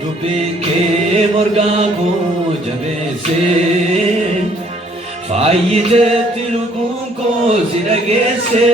dubbiin kee morgaa koo jabeesse fayyiteetti lubbuun koo si dhageesse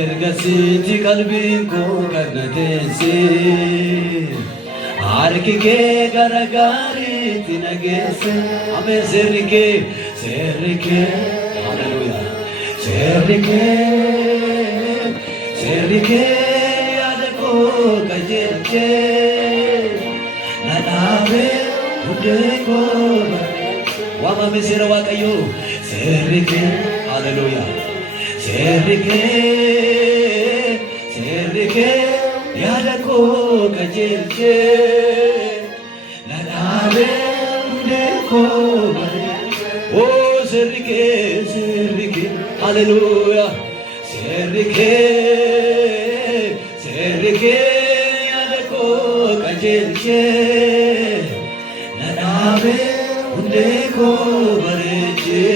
ergasitti qalbiin koo kadhateesse harki kee gara gaariitti nageesse ameen seerri kee haleluuyaa seerri kee kajelche nanabe udeko wama mesera wakayo serike haleluya serike yadako kajelche nanabe udeko oh serike haleluya serike yadako kajelche nanabe undeko bareche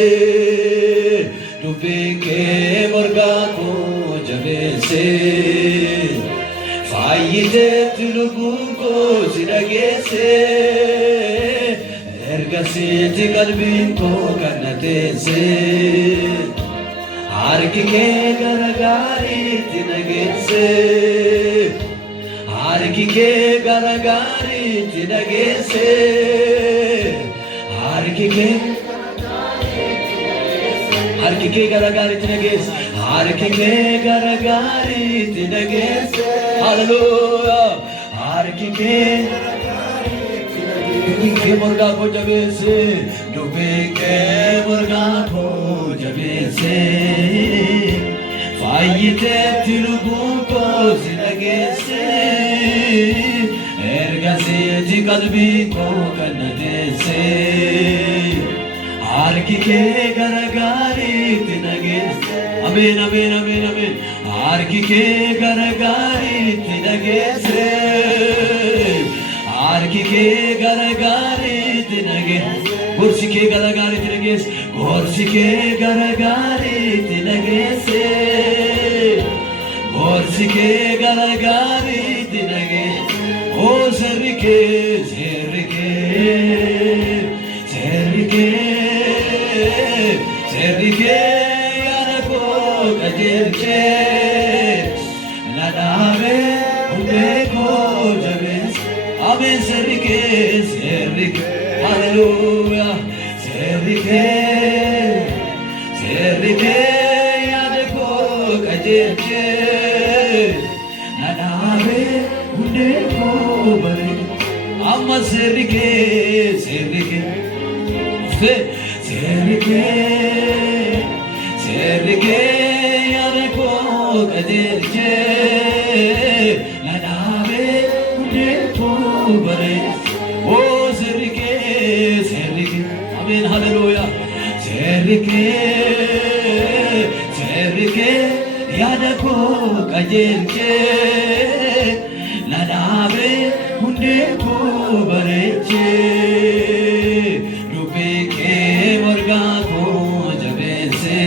dubbiin kee morgaa koo jabeesse fayyiteetti lubbuun koo si dhageesse ergasitti qalbiin koo kadhateesse harki kee gara gaariitti nageesse harki kee gara gaariitti nageesse harki kee gara gaariitti nageesse harki kee gara gaariitti nageesse haleluuya harki kee dubbiin kee morgaa koo jabeesse dubbiin kee morgaa koo jabeesse fayyiteetti lubbuun koo si dhageesse ergasitti qalbiin koo kadhateesse harki kee gara gaariitti nageesse ameen harki kee gara gaariitti nageesse harki kee gara gaariitti nageesse gorsi kee gara gaariitti nageesse gorsi kee gara gaariitti nageesse gorsi kee gara gaariitti nageesse oh serri kee yadako kajelche nanabe undeko jabeesse amen serri kee haleluya serri kee yadako kajelche nanabe undeko bareche amma serri kee yadako kajelche nanabe undeko bareche oh serri kee amen haleluya serri kee yadako kajelche nanabe undeko bareche dubbiin kee morgaa koo jabeesse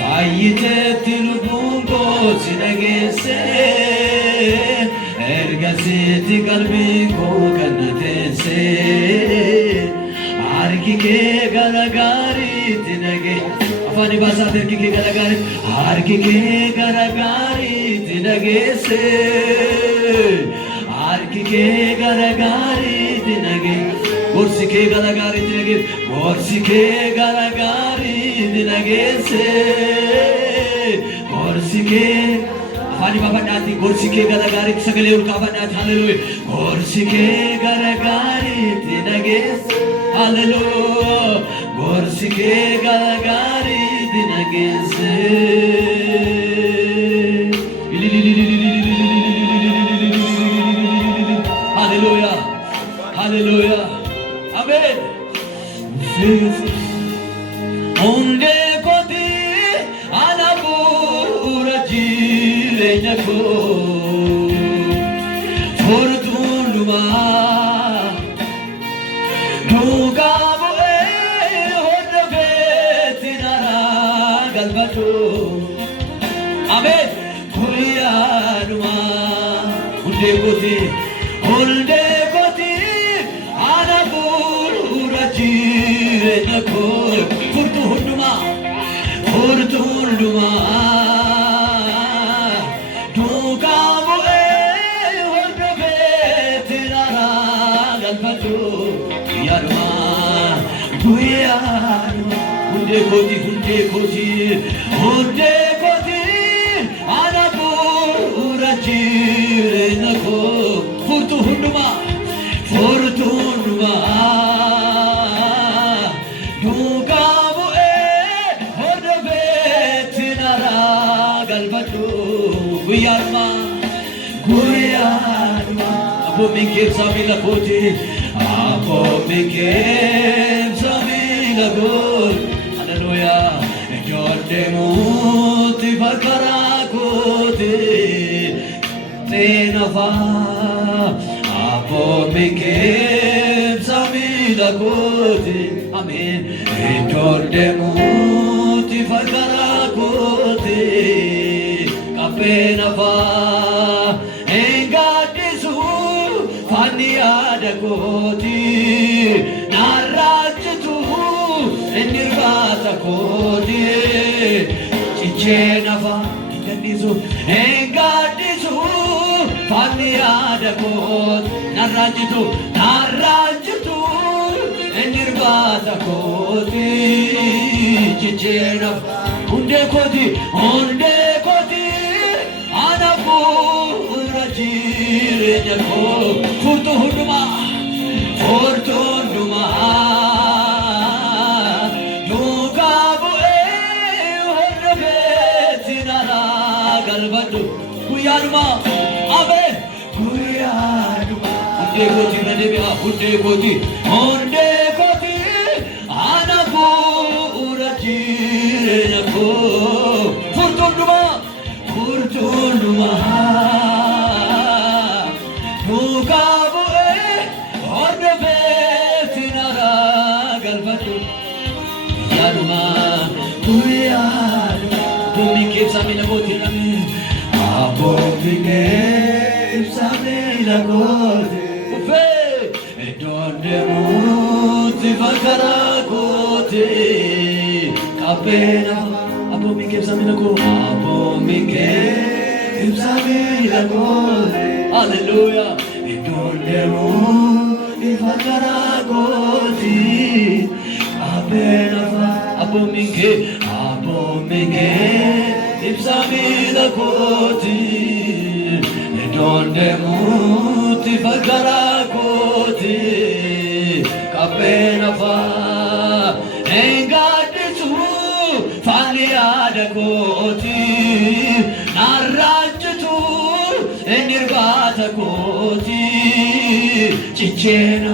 fayyiteetti lubbuun koo si dhageesse ergasitti qalbiin koo kadhateesse harki kee gara gaariitti nageesse afaan baasaa harki kee gara gaariitti harki kee gara gaariitti nageesse harki kee gara gaariitti nageesse gorsi kee gara gaariitti nageesse gorsi kee gara gaariitti nageesse gorsi kee afaan baafadhaatti gorsi kee gara gaariitti sagalee ol kaafadhaatti haleluuya gorsi kee gara gaariitti nageesse haleluuya gorsi kee gara gaariitti nageesse haleluuya amen undekoti anabura jireenya koo fortuunuma duugaa bu'ee hordofeetti nara galfatu amen guyyaadhuma hunde koti ana pura jirenya ko furtu hunduma dukamu hordofe tirara galfatu yarma guyarma hunde koti ana pura jirenya ko furtu hunduma dukamu hordofe tirara galfatu guyarma Apo mikir samila koti Hallelujah Jorde muti bakara koti Tenafa Apo mikir samila koti Amen Jorde muti bakara koti Kapenafa Engadisu Fania Dakoti Narajatu Nirvata Koti Chichenava Engadisu Fania Dakoti Narajatu Nirvata Koti Chichenava Unde Koti Anapura jirenya ko furtu hunduma dukabu hordofe tirara galfatu guyarma abe guyarma hunde koti anapura jirenya ko furtu hunduma dukabu hordofe tirara galfatu yarma guyarma bumi kepsamina kotirame bumi kepsamina kote ufe donde muti vakara kote kapena bumi kepsamina kote Hallelujah donde muti vakara kote kapena abominke ipsamina koti donde muti vakara koti kapena fa engadisu faliada koti narajtu nirvata koti chichena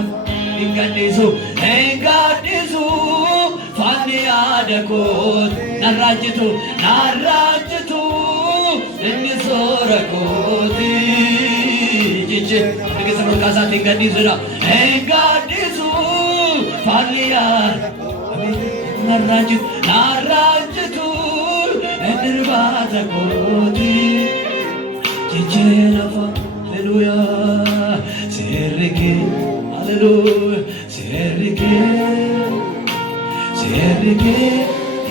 engadisu faliada koti narajtu nisora koti chiche because I'm going to engadisu faliada narajtu nirvata koti chichena hallelujah serike hallelujah serike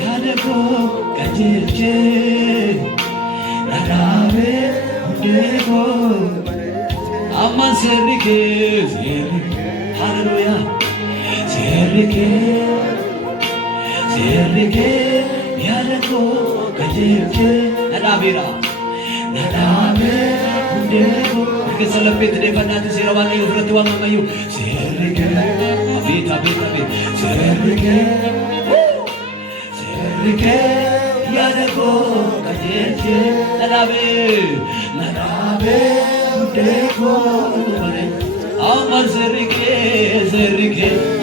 yadeko kajeje narabe undeko amma serike hallelujah serike yadeko kajeje narabe undeko keselapit de banati sirawani ufratu amayu serike abita serike yadeko kajeje narabe undeko amma serike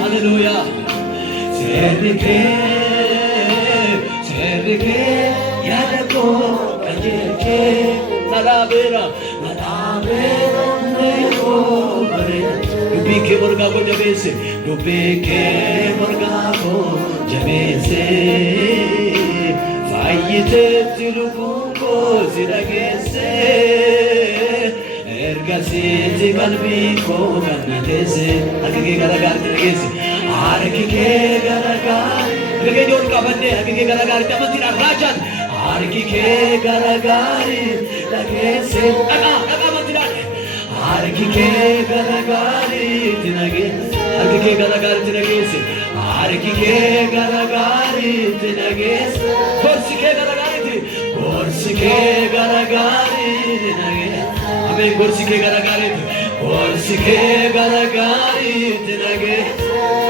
hallelujah serike yadeko kajeje narabe undeko dubike morga ko jabese fayite tiluko ziragese Agassi qalbi ko gannatese agge garagar tirgese argige garagar agge jor kabande agge garagar tamatira rajat argige garagar lagese aga matira argige garagar tinage argige garagar tirgese argige garagar tinage gorsike garagar tinage Amen. Gorsike garagarit nage.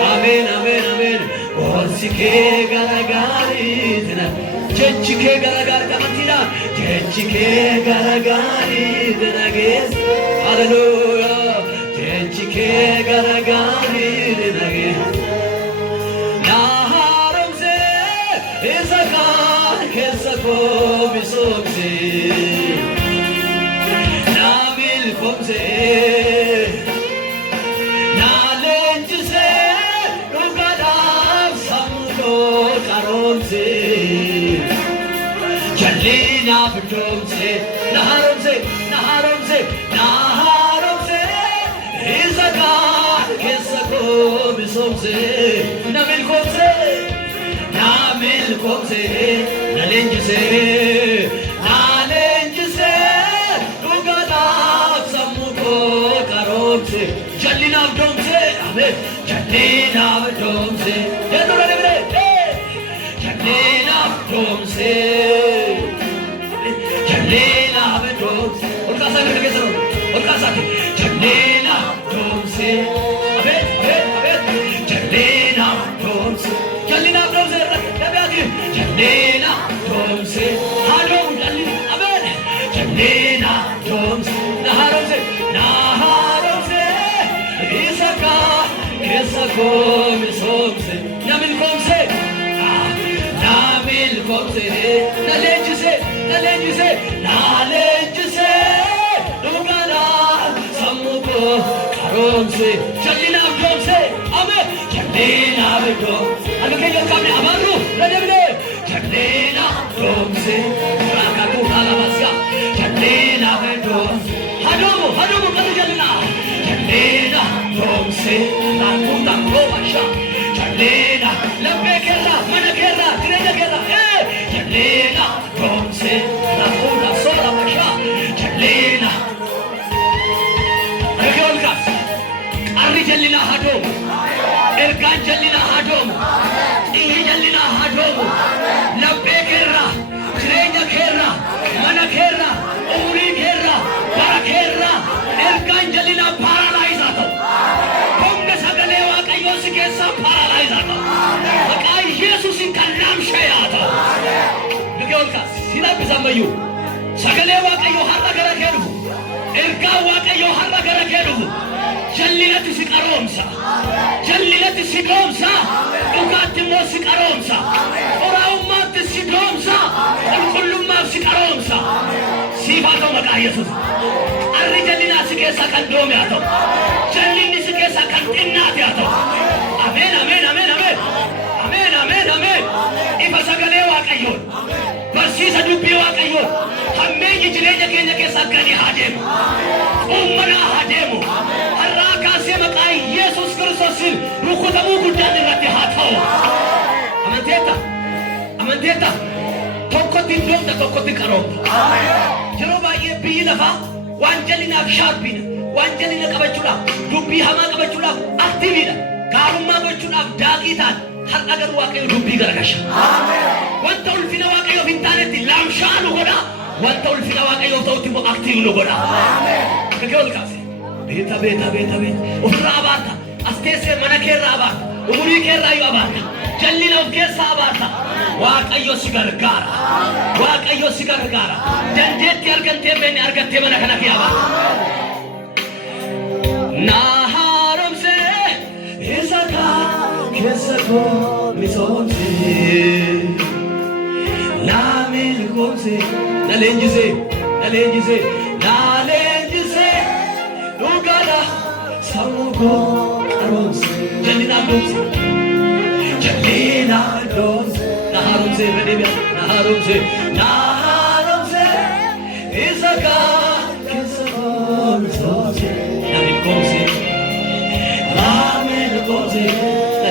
Amen, amen, amen. Gorsike garagarit nage. Chechike garagarit amatira. Chechike garagarit nage. Hallelujah. Chechike garagarit nage. Naharam se ezakar kesako bisokse. Komse nalenjse ugadam samko karonse chalina bdomse naharomse izaka kesako bisomse namil komse nalenjse Jalina Domse, Amen. Jalina Domse, Jalina Domse, Jalina Domse. Orkasa kerja orkasa. Jalina Domse, Amen. Jalina Domse, Jalina Domse. Jalina Domse, Halo Jalina, Amen. Jalina Domse, Naharomse. Come somse, namil komse, na lenjuse, dugala, samuko, karonse, chalina komse, ame, chalina beto, alukenya kamne amaru, rademle, chalina komse, rakaku halamaska, chalina beto, hadomu kadu chalina, chalina komse. Nakunda Romasha, Jalena, Lamekera, Manakera, Grenakera, Jalena, Romse, Nakunda Soramasha, Jalena, Regiolgas, Ari Jalina Hadom, Ergan Jalina Hadom, Jalina Hadom, Lamekera, Grenakera, Manakera, Urikera, Parakera, Ergan Jalina Paralizato. Kesa paralyze आता बका येसुस का नाम शयाता लगे सीधा बिजमयु सगले वाकयो हर नगर केरु एरका वाकयो हर नगर केरु जल्लिलत सिकरोमसा उगात मोसिकरोमसा और उम्मत सिकरोमसा और कुल्लुमा सिकरोमसा सीफातो बका येसुस अर्री जल्लिना सिकेसा कंदोम यातो जल्लिनी सिकेसा कंटिन्नात यातो Amen, amen, amen, amen. Amen, amen, amen. Ifa sagale waaqayyo. Barsiisa dubbii waaqayyo. Hammeenyi jireenya keenya keessa gadi haa deemu. Ummana haa deemu. Har'aa kaasee maqaa Yesuus Kiristoosiin rukutamuu guddaan irratti haa ta'u. Amanteetta. Tokkotti doomta tokkotti qaroomta. Yeroo baay'ee biyyi lafaa waan jalinaaf shaarbiidha. Waan jalina qabachuudhaaf dubbii hamaa qabachuudhaaf aktiiviidha. Karummaa gochuudhaaf daaqiitaan har'a garuu waaqayyo dubbii garagasha. Wanta ulfina waaqayyoof hin taanetti laamshaa nu godha. Wanta ulfina waaqayyoof ta'utti immoo aktiiv nu godha. Akka ol kaase. Beeta. Ofirraa abaarta. As teessee mana keerraa abaarta. Umurii keerraa yoo abaarta. Jallina of keessaa abaarta. Waaqayyo si gargaara. Dandeetti argattee beenne argattee mana kana fi abaarta. Isaka kesako misomse la milkomse nalenjise ugala samuko aronse jalina domse naharumse Isaka kesako misomse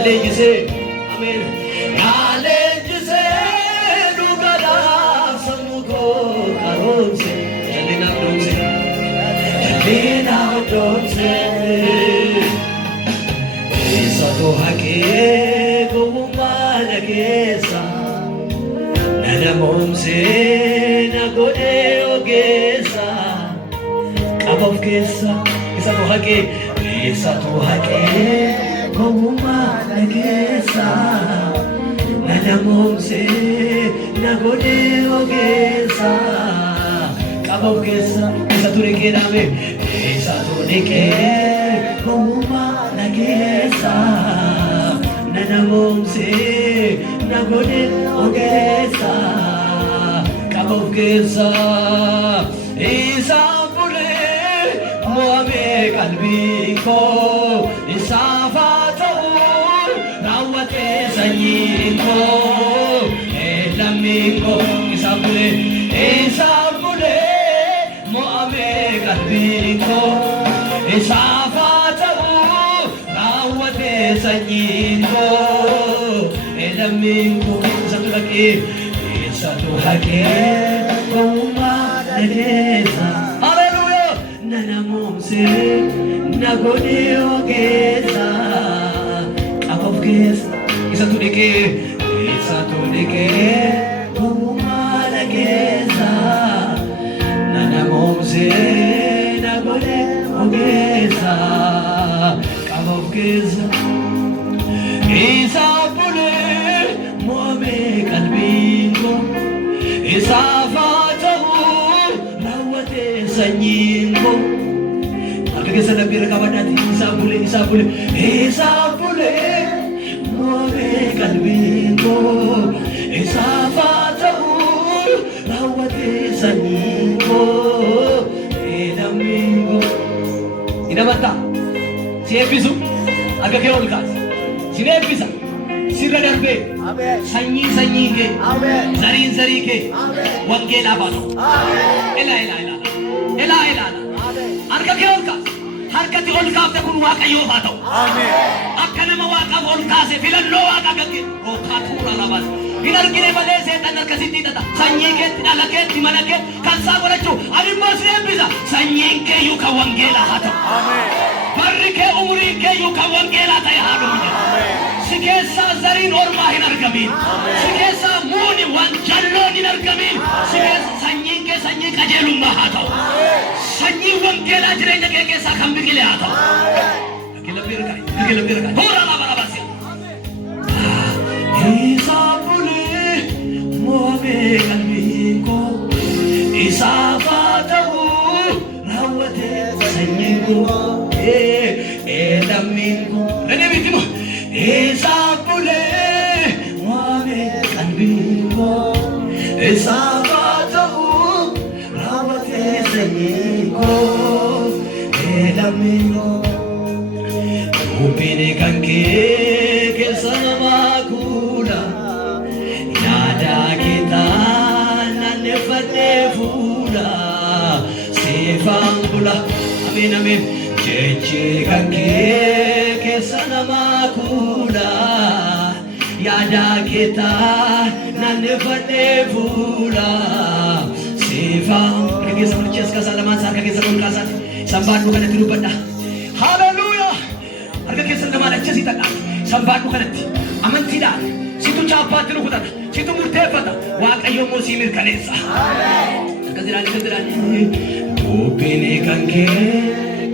Nalejise, amen. Nalejise, dugada samuko karomse, jalina domse, jalina domse. Isa to hake gumma lagesa, nadamomse nagode ogesa, kabof kesa. Isa to hake, isa to hake. Gumma lagesa, nadamomse nagode ogesa, kabof kesa. Isa to rike dame, isa to rike. Gumma lagesa, nadamomse nagode ogesa, kabof kesa. Isa pule moame kalbi ko, isa Sanyigo, Elamingo, Isabule, Moame Gabingo, Isafata, Nawate Sanyigo, Elamingo, Satulaki, Isatuhake, Goma, Nagesa, Hallelujah, Nanamomse, Nagode Ogesa, Of Gesa. Isa tulike, gumma lagesa, nadamomse nagode ogesa, kabof kesa. Isa pule moame kalbingo, isa fatahu rawate sanyingo. Akka kesa nabira kabadati, isa pule. Kalbingo, isafatahu, rawate sanyigo, edamingo. Inamata, si episu, aga ke olkas, si episa, si radarbe, sanyi ke, zari ke, wangela bato, ela. Aga ke olkas. Harkati olkaaf takun waaqayyo baatau. Amen. Akkana mawaqaaf olkaase filannoo waaqa gagge. Okaatuura laban. Hin argine malee seetan akkasitti tata. Sanyii keetti dhala keetti mana kee kan saa godhachuu ani immoo si eebbisa. Sanyiin keeyyuu kan wangeelaa haa ta'u. Amen. Barri kee umuriin keeyyuu kan wangeelaa ta'e haa dhumu. Amen. Si keessaa zariin ormaa hin argamin. Si keessaa muuni waan jalloon hin argamin. Si keessa sanyiin kee sanyii qajeelummaa haa ta'u. Sanyii wangeelaa jireenya kee keessaa kan biqile haa ta'u. Biqila birga. Toora lafa baase. Isa bule moome kalbiinko, isa faatahu rawwate sanyiinko, elaminko. Nani bitimo. Isa bule moome kalbiinko, isa faatahu rawwate sanyiinko, elaminko. Upine kanke kesama kula, yada kita nanefate fula, sefambula, amin. Jeje kanke kesama kula, yada kita nanefate fula, sefambula. Kaki sama ceska salaman sar kaki sama kasan, sambat bukan itu pada. Hallelujah. Harga kesan nama aja sih tak. Sambat bukan itu. Amantidah. Situ capat itu bukan. Situ murtefata. Waaqayyo musimir kanesa. Keziran. Upine kanke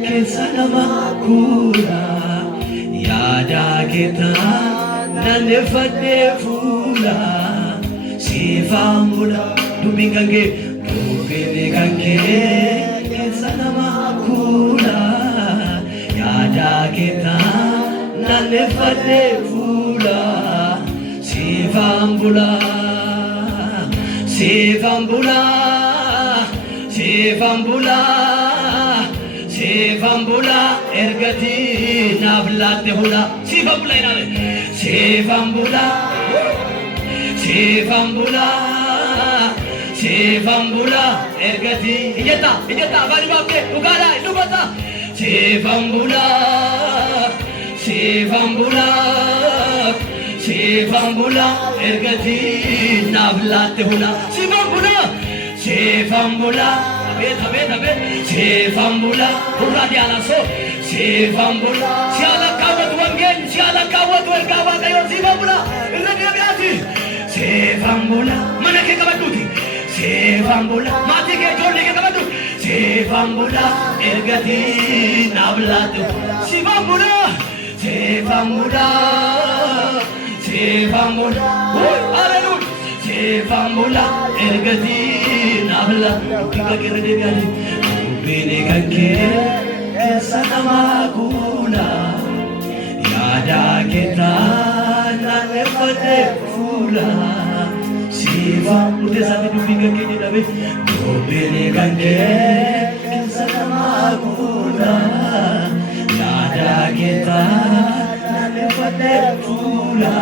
kesan nama kula. Yada kita nanefate fula. Sifamula. Dubing kanke. Upine kanke kesan nama kula. Yada kita nanefate fula, sifambula, ergati nablatte hula, sifambula inale, sifambula, ergati, ijata, bari babde, ugala, lubata. Sefambula, Sifambula, Sifambula, ergati navlat hula. Sifambula, Sifambula, Sifambula, hurra diala so. Sifambula, siala kawat wangen, siala kawat wargawa kayo. Sifambula, ergati biati. Sifambula, mana ke kabaduti. Sifambula, mati ke jodi ke kabadu. Sifambula, ergati navlat. Sifambula. Sifambula, Sifambula, hallelujah. Sifambula, ergati nabla, kita kira dia kali. Bini kaki, kesana gula, yada kita nane pada gula. Sifambula, sampai tu bini kaki dia dah. Bini kaki, kesana gula. Kita nalipate pula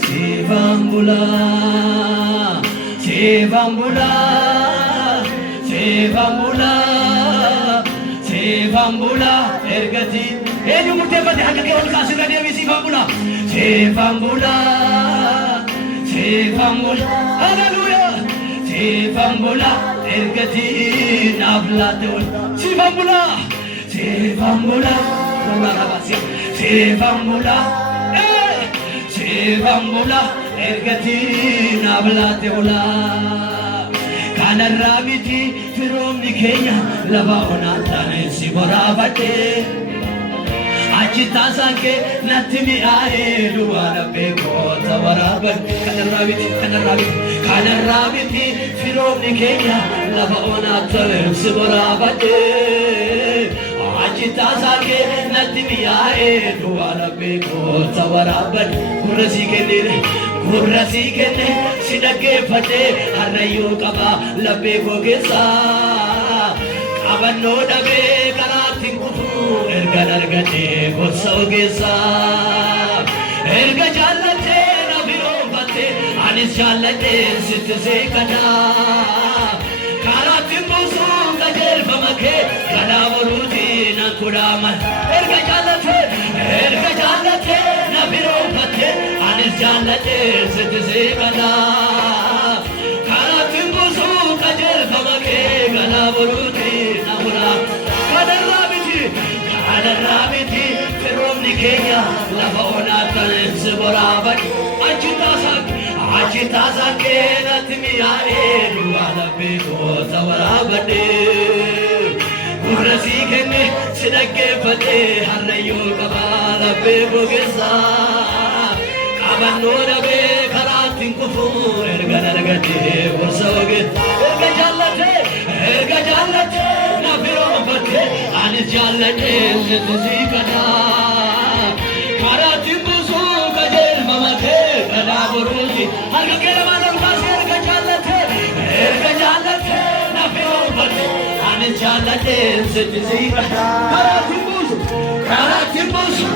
Sifambula, Sifambula, Sifambula, Sifambula, ergati. Ini murte pada hak ke orang kasih dia Sifambula, Sifambula, Sifambula, hallelujah, Sifambula, ergati nablatul, Sifambula. Sifambula, Sifambula, Sifambula, ergati nablaate hula. Kanarraa miti firoomni keenya lafa onaataan si boraafadhe. Achi taasaan kee natti mi'aayee duwwaana beekoota waraabadhe. Kanarraa miti firoomni keenya lafa onaataan si boraafadhe. Taasaan kee natti mi'aayee duwwaana beekoota waraabadhe. Gurra sii kenne si dhaggeeffadhe harrayyuu qaba laphee koo keessaa. Qabannoo dhabee karaatti kutu ergan argadhee gorsa ogeessaa. Erga jaalladhee na firoomfattee anis jaalladhee sitti seeqadhaa. Karaatti buusuu qajeelfama kee kanaa boruuti nan kudhaaman. Erga jaalladhee na firoomfattee anis jaalladhee sitti seeqadhaa. Karaatti buusuu qajeelfama kee kanaa boruuti nan kudhaaman. Kanarraa miti firoomni keenya lafa onaataan si boraafadhe. Achi taasaan kee natti mi'aayee duwwaana beekoota waraabadhe. Gurra sii kenne si dhaggeeffadhe harrayyuu qaba laphee koo keessaa. Qabannoo dhabee karaatti kufu ergan argadhee gorsa ogeessaa. Erga jaalladhee na firoomfattee anis jaalladhee sitti seeqadhaa. Karaatti buusuu qajeelfama kee kanaa boruuti harka kee lamaan ol kaasee. Erga jaalladhee na firoomfattee anis jaalladhee sitti seeqadhaa. Karaatti buusu